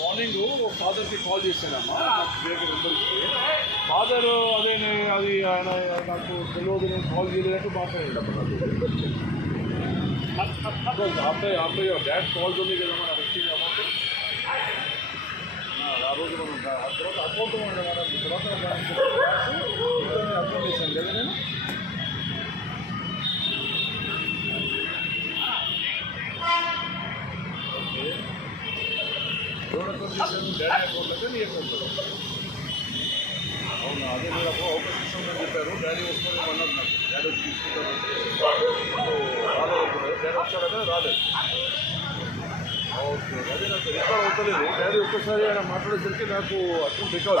Morning ఫాదర్కి call చేశానమ్మా వేరే నెంబర్కి. ఫాదర్ అది ఆయన నాకు తెలియదు, నేను కాల్ చేయలేదంటూ మాట్లాడాడమ్మా నాకు. ఆఫ్టర్ యువర్ డాడ్ కాల్స్ ఉంది కదమ్మా నాకు వచ్చింది అమౌంట్. ఆ రోజు మనం ఆ తర్వాత అకౌంట్ తర్వాత అకౌంట్ చేశాను కదా నేను. ఎవరు అకౌంట్ చేశాను? డాడీ అకౌంట్ అయితే నీ అకౌంట్. అవునా, అదే మీరు అప్పుడు ఓపెన్ చేస్తామని చెప్పారు. డాడీ వస్తుంది అన్నారు నాకు. డాడీ వచ్చి తీసుకుంటారు. రాలేదు, డాడీ వచ్చాడనే రాలేదు. ఓకే, అదే నాకు రికార్డ్ అవుతలేదు. డాడీ ఒక్కసారి ఆయన మాట్లాడేసరికి నాకు అకౌంట్ రికార్డ్